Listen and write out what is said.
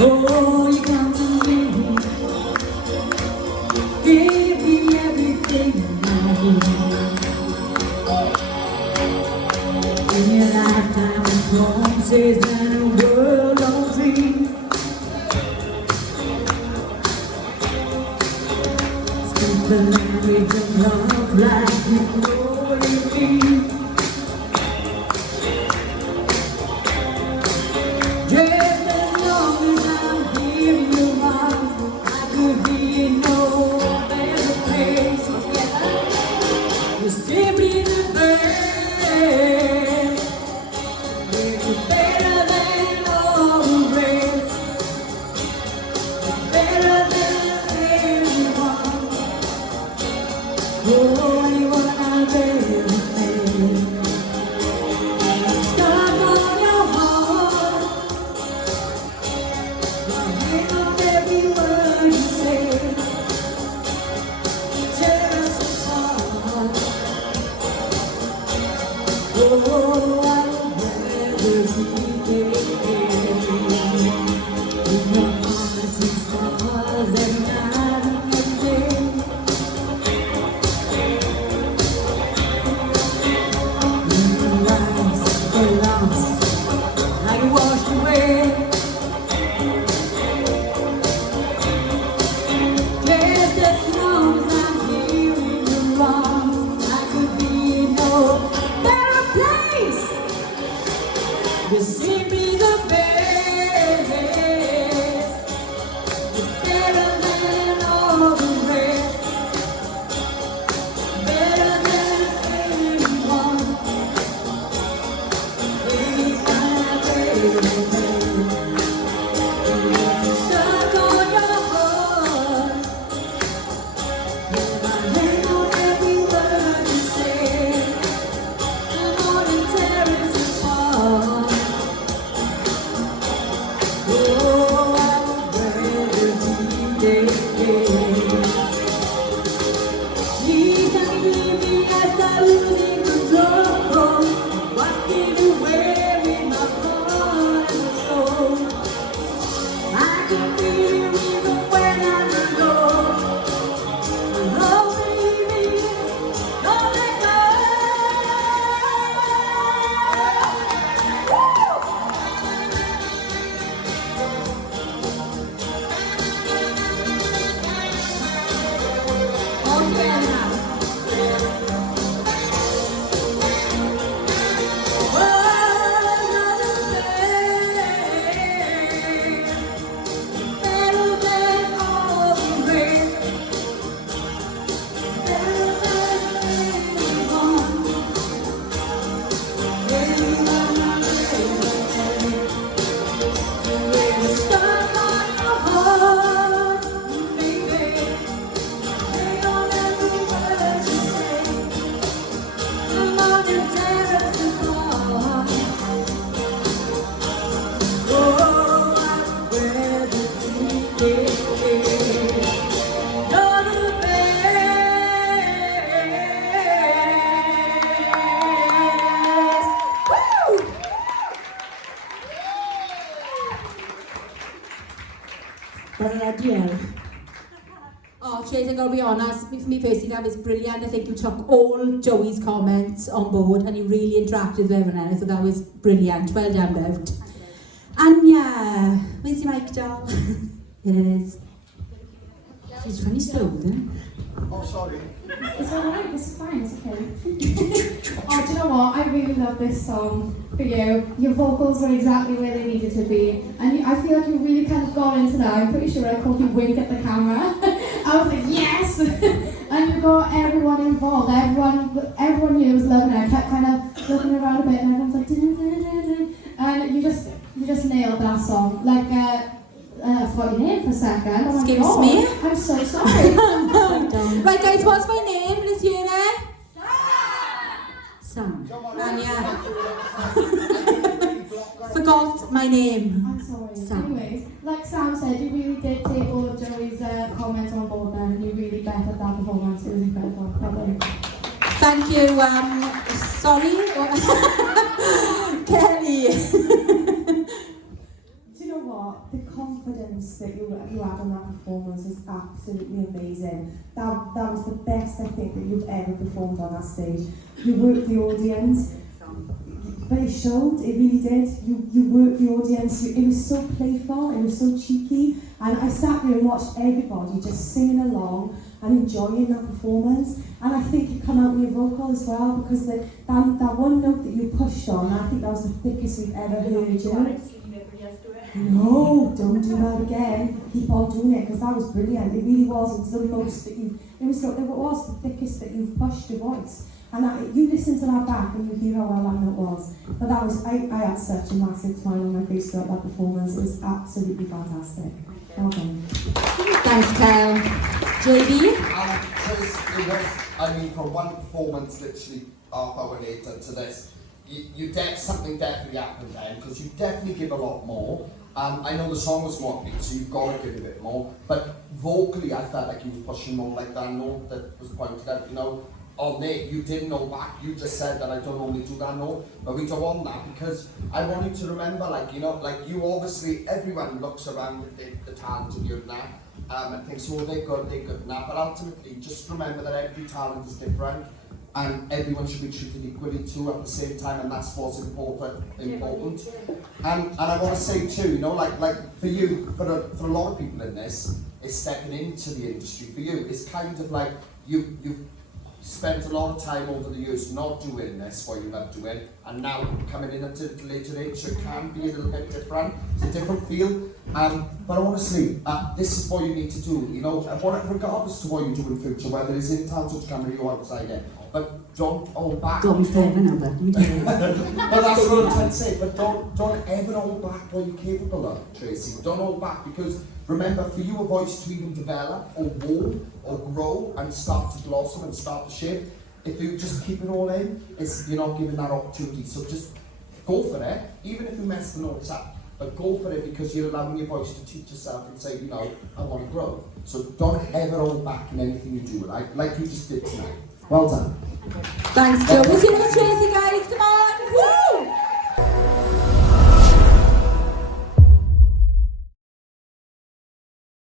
Oh, you come to me, give me everything I need. In your lifetime of promises and a world of dreams, speak the language of love like you know what it means. Just as long as I'm here in your arms, I could be in no better place. Together, you're simply the best. You're better than all the rest. You're better than anyone. Oh, anyone I've ever met. Stuck on your heart. Hang on every word you say. Tear us apart. Oh, I would rather be there. In your arms and stars every night and every day. In your eyes, they're lost, like washed away. Just as long as I'm here in your arms, I could be in no better place. You see me the best. You're better than all the rest. Better than anyone. Anytime, baby. Stuck on your heart. I hang on every word you say. I'm on and tear us apart. Oh, I would rather be there. Please don't leave me as I'm losing control. Walking away with my heart and soul. I can feel you even when I'm alone. Oh, baby, don't let go. All together now. Better than all the rest. Better than anyone. Anyone I've ever met. We're stuck on your heart, baby. Hang on every word you say. Come on and tear us apart. Oh, I'd rather be there. You're the best. Woo! Oh, Tracie, I'm going to be honest, for me personally, that was brilliant. I think you took all Joey's comments on board and you really interacted with everyone else, so that was brilliant. Well done, both. Anya, where's your mic, doll? Here it is. She's funny slow, then. Oh, sorry. It's alright, it's fine, it's okay. Oh, do you know what? I really love this song for you. Your vocals were exactly where they needed to be. And I feel like you really kind of got into that. I'm pretty sure I caught you wink at the camera. I was like, yes! And you got everyone involved. Everyone here was loving it. I kept kind of looking around a bit and everyone's like, dun, dun, dun, dun. And you just nailed that song. Like, I forgot your name for a second. Oh my Excuse God. me? I'm so sorry. Right, guys, what's my name? Let's hear it. Sam. Anya. Forgot my name. I'm sorry. Sam. Anyways, like Sam said, you really did take all of Joey's comments on board then, and you really bettered that performance. It was incredible. Well done. Thank you. Sorry, Kelly. Do you know what? The confidence that you had on that performance was absolutely amazing. That was the best I think that you've ever performed on that stage. You worked the audience, but it showed, it really did. You worked the audience, it was so playful, it was so cheeky, and I sat there and watched everybody just singing along and enjoying that performance. And I think it came out in your vocal as well, because that one note that you pushed on, I think that was the thickest we've ever heard you. No, don't do that again. Keep on doing it, because that was brilliant. It really was. It was the most that it was the thickest that you've pushed your voice. And you listen to that back and you hear how well that note was. But that was, I had such a massive smile on my face throughout that performance. It was absolutely fantastic. Well done. Thanks, Kel. JB? Trace, it was, I mean, from one performance literally half hour later to this, something definitely happened then, because you definitely give a lot more. I know the song was more upbeat, so you've got to give a bit more. But vocally, I felt like you was pushing more like that note that was pointed out, you know. Oh, Nate, you didn't know back. You just said that I don't normally do that note, but we don't want that, because I want you to remember, like, you know, like you obviously, everyone looks around at the talent of you now and thinks, oh, they're good now. But ultimately, just remember that every talent is different, and everyone should be treated equally too at the same time, and that's what's important. And I want to say too, you know, like for you, for a lot of people in this, it's stepping into the industry. For you, it's kind of like you've spent a lot of time over the years not doing this, what you love doing, and now coming in at a later age, so it can be a little bit different. It's a different feel. But honestly, this is what you need to do, you know, regardless to what you do in future, whether it's in town to Cymru or outside it. But don't hold back. Don't be clever now, but you do. But that's what I'm trying to say. But don't ever hold back what you're capable of, Tracy. Don't hold back, because remember, for you a voice to even develop or warm or grow and start to blossom and start to shape, if you just keep it all in, you're not given that opportunity. So just go for it, even if you mess the notes up. But go for it, because you're allowing your voice to teach yourself and say, you know, I want to grow. So don't ever hold back in anything you do, like you just did tonight. Well done. Thanks, Joe. We'll see you next Tracy, guys. Come on.